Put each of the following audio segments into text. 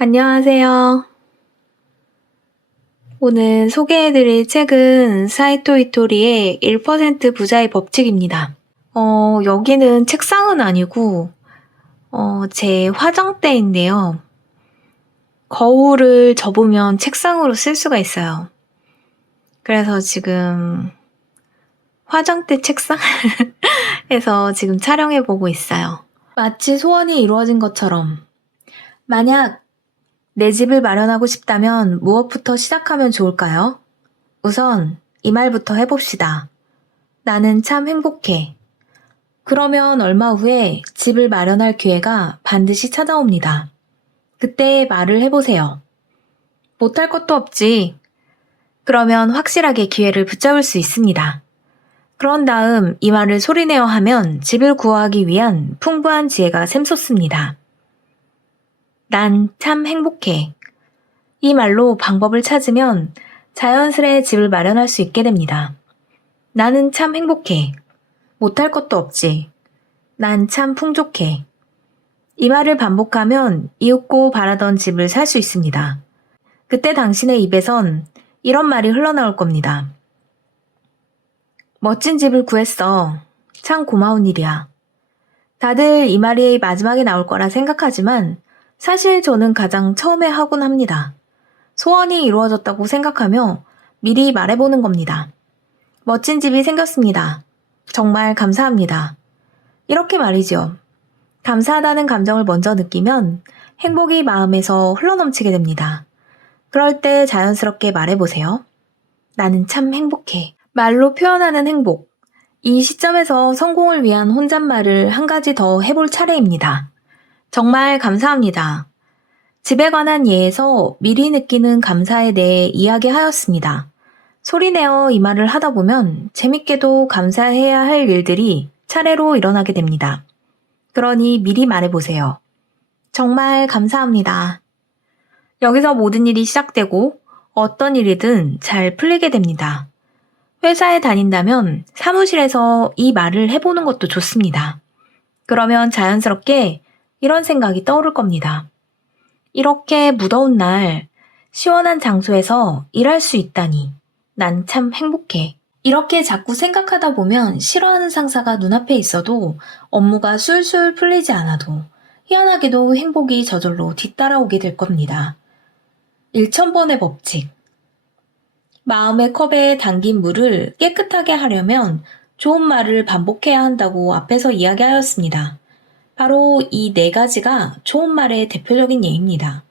안녕하세요. 오늘 소개해드릴 책은 사이토 이토리의 1% 부자의 법칙입니다. 여기는 책상은 아니고, 제 화장대인데요. 거울을 접으면 책상으로 쓸 수가 있어요. 그래서 지금 화장대 책상에서 지금 촬영해보고 있어요. 마치 소원이 이루어진 것처럼, 만약 내 집을 마련하고 싶다면 무엇부터 시작하면 좋을까요? 우선 이 말부터 해봅시다. 나는 참 행복해. 그러면 얼마 후에 집을 마련할 기회가 반드시 찾아옵니다. 그때 말을 해보세요. 못할 것도 없지. 그러면 확실하게 기회를 붙잡을 수 있습니다. 그런 다음 이 말을 소리내어 하면 집을 구하기 위한 풍부한 지혜가 샘솟습니다. 난 참 행복해. 이 말로 방법을 찾으면 자연스레 집을 마련할 수 있게 됩니다. 나는 참 행복해. 못할 것도 없지. 난 참 풍족해. 이 말을 반복하면 이윽고 바라던 집을 살 수 있습니다. 그때 당신의 입에선 이런 말이 흘러나올 겁니다. 멋진 집을 구했어. 참 고마운 일이야. 다들 이 말이 마지막에 나올 거라 생각하지만 사실 저는 가장 처음에 하곤 합니다. 소원이 이루어졌다고 생각하며 미리 말해보는 겁니다. 멋진 집이 생겼습니다. 정말 감사합니다. 이렇게 말이죠. 감사하다는 감정을 먼저 느끼면 행복이 마음에서 흘러넘치게 됩니다. 그럴 때 자연스럽게 말해보세요. 나는 참 행복해. 말로 표현하는 행복. 이 시점에서 성공을 위한 혼잣말을 한 가지 더 해볼 차례입니다. 정말 감사합니다. 집에 관한 예에서 미리 느끼는 감사에 대해 이야기하였습니다. 소리내어 이 말을 하다 보면 재밌게도 감사해야 할 일들이 차례로 일어나게 됩니다. 그러니 미리 말해보세요. 정말 감사합니다. 여기서 모든 일이 시작되고 어떤 일이든 잘 풀리게 됩니다. 회사에 다닌다면 사무실에서 이 말을 해보는 것도 좋습니다. 그러면 자연스럽게 이런 생각이 떠오를 겁니다. 이렇게 무더운 날 시원한 장소에서 일할 수 있다니 난 참 행복해. 이렇게 자꾸 생각하다 보면 싫어하는 상사가 눈앞에 있어도 업무가 술술 풀리지 않아도 희한하게도 행복이 저절로 뒤따라오게 될 겁니다. 1000번의 법칙. 마음의 컵에 담긴 물을 깨끗하게 하려면 좋은 말을 반복해야 한다고 앞에서 이야기하였습니다. 바로 이 4가지가 좋은 말의 대표적인 예입니다.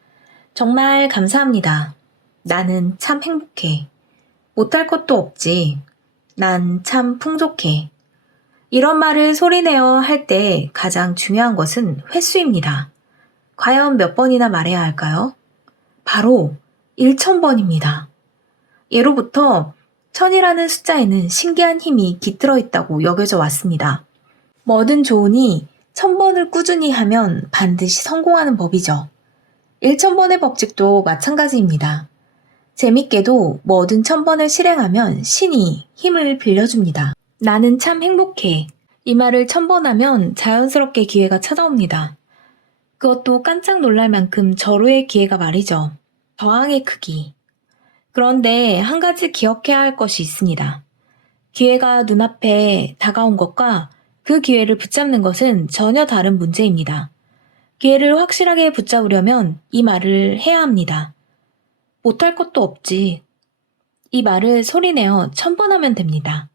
정말 감사합니다. 나는 참 행복해. 못할 것도 없지. 난 참 풍족해. 이런 말을 소리내어 할 때 가장 중요한 것은 횟수입니다. 과연 몇 번이나 말해야 할까요? 바로 1000번입니다. 예로부터 1000이라는 숫자에는 신기한 힘이 깃들어 있다고 여겨져 왔습니다. 뭐든 좋으니 1000번을 꾸준히 하면 반드시 성공하는 법이죠. 1000번의 법칙도 마찬가지입니다. 재밌게도 뭐든 1000번을 실행하면 신이 힘을 빌려줍니다. 나는 참 행복해. 이 말을 1000번 하면 자연스럽게 기회가 찾아옵니다. 그것도 깜짝 놀랄 만큼 절호의 기회가 말이죠. 저항의 크기. 그런데 한 가지 기억해야 할 것이 있습니다. 기회가 눈앞에 다가온 것과 그 기회를 붙잡는 것은 전혀 다른 문제입니다. 기회를 확실하게 붙잡으려면 이 말을 해야 합니다. 못할 것도 없지. 이 말을 소리내어 1000번 하면 됩니다.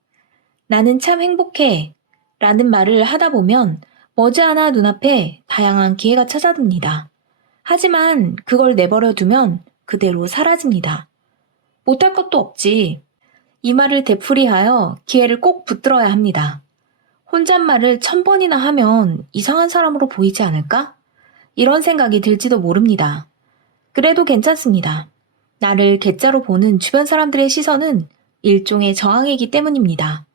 나는 참 행복해 라는 말을 하다 보면 머지않아 눈앞에 다양한 기회가 찾아듭니다. 하지만 그걸 내버려 두면 그대로 사라집니다. 못할 것도 없지. 이 말을 되풀이하여 기회를 꼭 붙들어야 합니다. 혼잣말을 1000번이나 하면 이상한 사람으로 보이지 않을까? 이런 생각이 들지도 모릅니다. 그래도 괜찮습니다. 나를 괴짜로 보는 주변 사람들의 시선은 일종의 저항이기 때문입니다.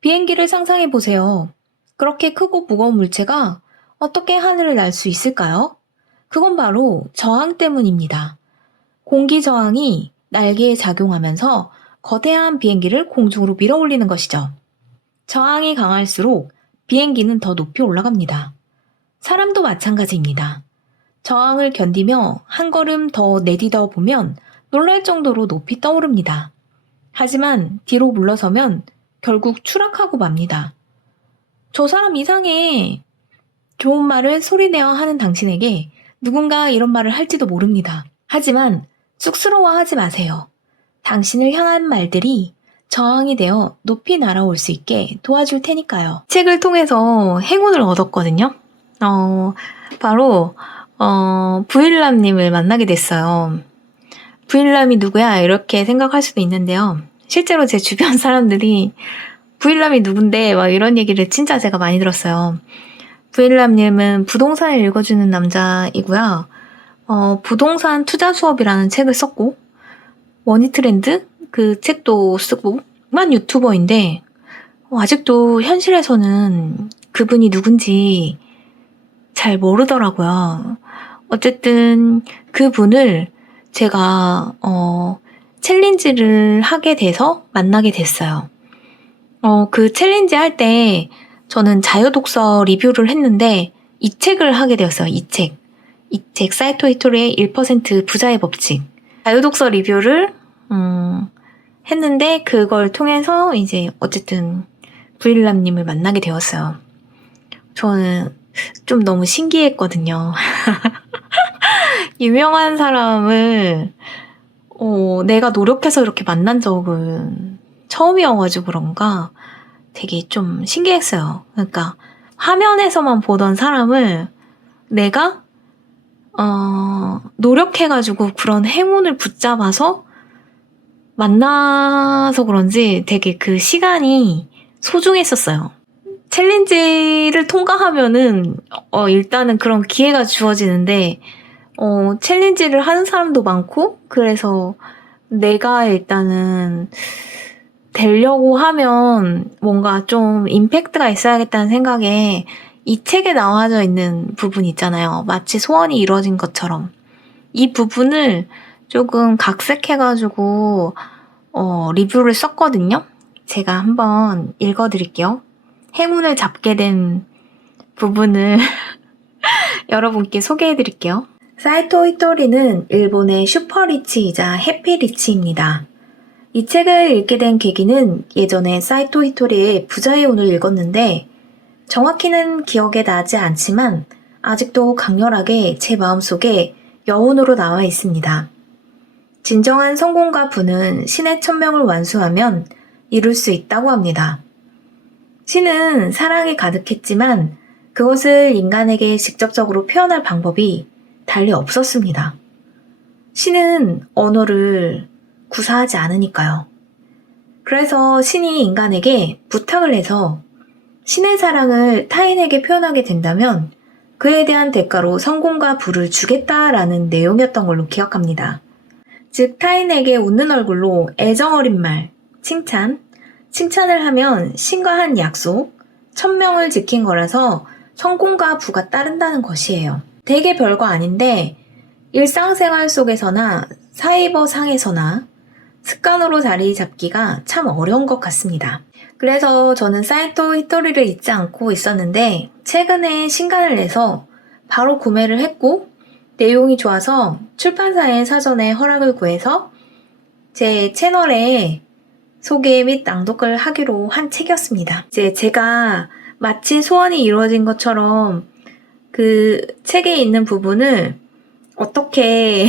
비행기를 상상해 보세요. 그렇게 크고 무거운 물체가 어떻게 하늘을 날 수 있을까요? 그건 바로 저항 때문입니다. 공기 저항이 날개에 작용하면서 거대한 비행기를 공중으로 밀어 올리는 것이죠. 저항이 강할수록 비행기는 더 높이 올라갑니다. 사람도 마찬가지입니다. 저항을 견디며 한 걸음 더 내디뎌 보면 놀랄 정도로 높이 떠오릅니다. 하지만 뒤로 물러서면 결국 추락하고 맙니다. 저 사람 이상해. 좋은 말을 소리내어 하는 당신에게 누군가 이런 말을 할지도 모릅니다. 하지만 쑥스러워하지 마세요. 당신을 향한 말들이 저항이 되어 높이 날아올 수 있게 도와줄 테니까요. 책을 통해서 행운을 얻었거든요. 바로 부일남님을 만나게 됐어요. 부일남이 누구야? 이렇게 생각할 수도 있는데요. 실제로 제 주변 사람들이 부일남이 누군데? 막 이런 얘기를 진짜 제가 많이 들었어요. 부일남님은 부동산을 읽어주는 남자이고요. 부동산 투자 수업이라는 책을 썼고, 머니트렌드? 그 책도 쓰고, 만 유튜버인데, 아직도 현실에서는 그분이 누군지 잘 모르더라고요. 어쨌든 그분을 제가 챌린지를 하게 돼서 만나게 됐어요. 그 챌린지 할 때 저는 자유독서 리뷰를 했는데 이 책을 하게 되었어요. 이 책 사이토 히토리의 1% 부자의 법칙. 자유독서 리뷰를 했는데 그걸 통해서 이제 어쨌든 부일남님을 만나게 되었어요. 저는 좀 너무 신기했거든요. 유명한 사람을 내가 노력해서 이렇게 만난 적은 처음이어가지고 그런가 되게 좀 신기했어요. 그러니까 화면에서만 보던 사람을 내가 노력해가지고 그런 행운을 붙잡아서 만나서 그런지 되게 그 시간이 소중했었어요. 챌린지를 통과하면은 일단은 그런 기회가 주어지는데 챌린지를 하는 사람도 많고 그래서 내가 일단은 되려고 하면 뭔가 좀 임팩트가 있어야겠다는 생각에 이 책에 나와져 있는 부분이 있잖아요. 마치 소원이 이루어진 것처럼 이 부분을 조금 각색해가지고 리뷰를 썼거든요. 제가 한번 읽어드릴게요. 행운을 잡게 된 부분을 여러분께 소개해드릴게요. 사이토 히토리는 일본의 슈퍼리치이자 해피리치입니다. 이 책을 읽게 된 계기는 예전에 사이토 히토리의 부자의 운을 읽었는데 정확히는 기억에 나지 않지만 아직도 강렬하게 제 마음속에 여운으로 나와 있습니다. 진정한 성공과 부는 신의 천명을 완수하면 이룰 수 있다고 합니다. 신은 사랑이 가득했지만 그것을 인간에게 직접적으로 표현할 방법이 달리 없었습니다. 신은 언어를 구사하지 않으니까요. 그래서 신이 인간에게 부탁을 해서 신의 사랑을 타인에게 표현하게 된다면 그에 대한 대가로 성공과 부를 주겠다라는 내용이었던 걸로 기억합니다. 즉 타인에게 웃는 얼굴로 애정 어린 말, 칭찬을 하면 신과 한 약속, 천명을 지킨 거라서 성공과 부가 따른다는 것이에요. 되게 별거 아닌데 일상생활 속에서나 사이버 상에서나 습관으로 자리 잡기가 참 어려운 것 같습니다. 그래서 저는 사이토 히토리를 잊지 않고 있었는데 최근에 신간을 내서 바로 구매를 했고 내용이 좋아서 출판사의 사전에 허락을 구해서 제 채널에 소개 및 낭독을 하기로 한 책이었습니다. 이제 제가 마치 소원이 이루어진 것처럼 그 책에 있는 부분을 어떻게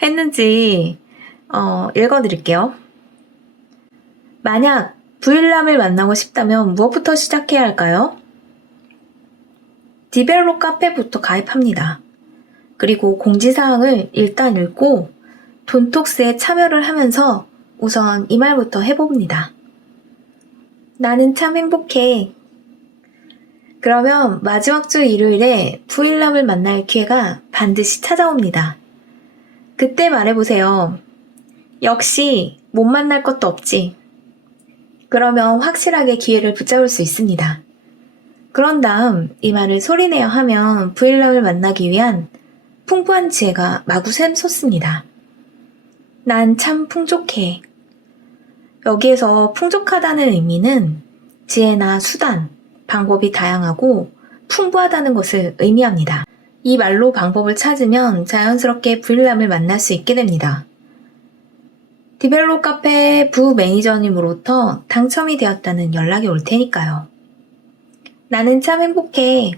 했는지 읽어드릴게요. 만약 부일남을 만나고 싶다면 무엇부터 시작해야 할까요? 디벨로 카페부터 가입합니다. 그리고 공지사항을 일단 읽고 돈톡스에 참여를 하면서 우선 이 말부터 해봅니다. 나는 참 행복해. 그러면 마지막 주 일요일에 부일남을 만날 기회가 반드시 찾아옵니다. 그때 말해보세요. 역시 못 만날 것도 없지. 그러면 확실하게 기회를 붙잡을 수 있습니다. 그런 다음 이 말을 소리내어 하면 부일남을 만나기 위한 풍부한 지혜가 마구 샘솟습니다. 난 참 풍족해. 여기에서 풍족하다는 의미는 지혜나 수단, 방법이 다양하고 풍부하다는 것을 의미합니다. 이 말로 방법을 찾으면 자연스럽게 부일남을 만날 수 있게 됩니다. 디벨로 카페 부 매니저님으로부터 당첨이 되었다는 연락이 올 테니까요. 나는 참 행복해.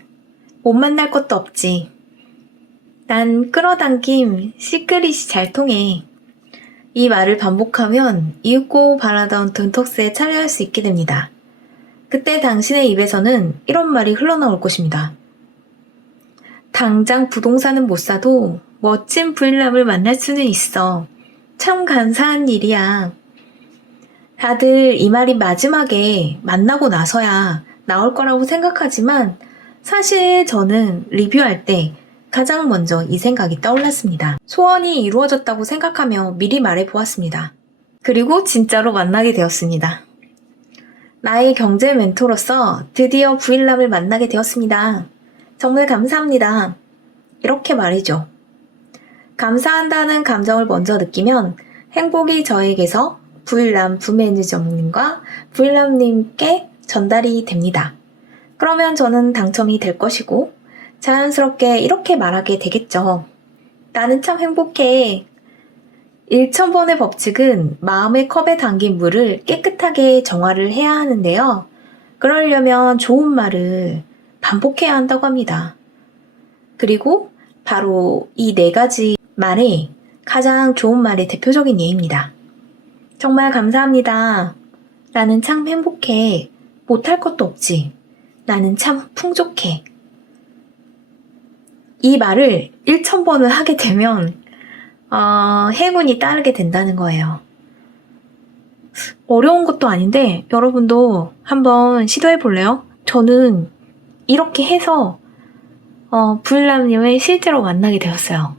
못 만날 것도 없지. 난 끌어당김 시크릿이 잘 통해. 이 말을 반복하면 이윽고 바라던 둔턱스에 참여할 수 있게 됩니다. 그때 당신의 입에서는 이런 말이 흘러나올 것입니다. 당장 부동산은 못 사도 멋진 부일남을 만날 수는 있어. 참 감사한 일이야. 다들 이 말이 마지막에 만나고 나서야 나올 거라고 생각하지만 사실 저는 리뷰할 때 가장 먼저 이 생각이 떠올랐습니다. 소원이 이루어졌다고 생각하며 미리 말해보았습니다. 그리고 진짜로 만나게 되었습니다. 나의 경제 멘토로서 드디어 부일남을 만나게 되었습니다. 정말 감사합니다. 이렇게 말이죠. 감사한다는 감정을 먼저 느끼면 행복이 저에게서 부일남 부매니저님과 부일남님께 전달이 됩니다. 그러면 저는 당첨이 될 것이고 자연스럽게 이렇게 말하게 되겠죠. 나는 참 행복해. 1000번의 법칙은 마음의 컵에 담긴 물을 깨끗하게 정화를 해야 하는데요. 그러려면 좋은 말을 반복해야 한다고 합니다. 그리고 바로 이 4가지 말이 가장 좋은 말의 대표적인 예입니다. 정말 감사합니다. 나는 참 행복해. 못할 것도 없지. 나는 참 풍족해. 이 말을 1000번을 하게 되면 행운이 따르게 된다는 거예요. 어려운 것도 아닌데 여러분도 한번 시도해 볼래요? 저는 이렇게 해서 부일남님을 실제로 만나게 되었어요.